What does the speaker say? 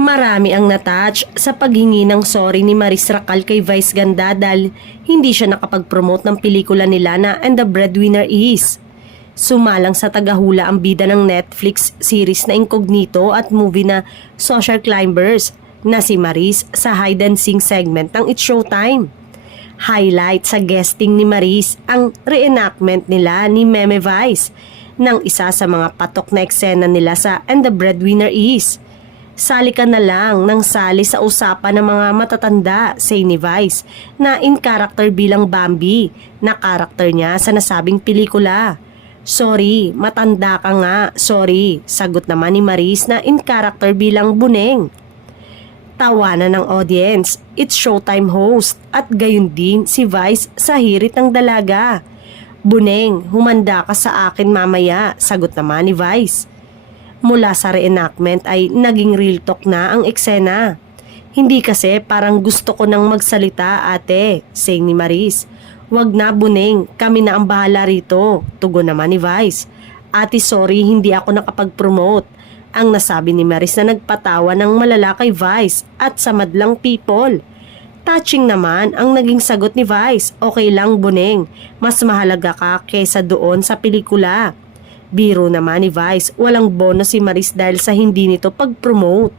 Marami ang natouch sa paghingi ng sorry ni Maris Racal kay Vice Ganda dahil hindi siya nakapag-promote ng pelikula nila na And the Breadwinner Is. Sumalang sa tagahula ang bida ng Netflix series na Incognito at movie na Social Climbers na si Maris sa Hide and Sing segment ng It's Showtime. Highlight sa guesting ni Maris ang reenactment nila ni Meme Vice ng isa sa mga patok na eksena nila sa And the Breadwinner Is. Sali ka na lang ng sali sa usapan ng mga matatanda, say ni Vice, na in character bilang Bambi, na karakter niya sa nasabing pelikula. Sorry, matanda ka nga, sorry, sagot naman ni Maris na in character bilang Buneng. Tawanan ng audience, It's Showtime host at gayon din si Vice sa hirit ng dalaga. Buneng, humanda ka sa akin mamaya, sagot naman ni Vice. Mula sa reenactment ay naging real talk na ang eksena. Hindi kasi parang gusto ko nang magsalita ate, say ni Maris. Wag na Buneng, kami na ang bahala rito, tugon naman ni Vice. Ate sorry hindi ako nakapag-promote. Ang nasabi ni Maris na nagpatawa ng malala kay Vice at sa madlang people. Touching naman ang naging sagot ni Vice, okay lang Buneng, mas mahalaga ka kesa doon sa pelikula. Biro naman ni Vice, walang bonus si Maris dahil sa hindi nito pag-promote.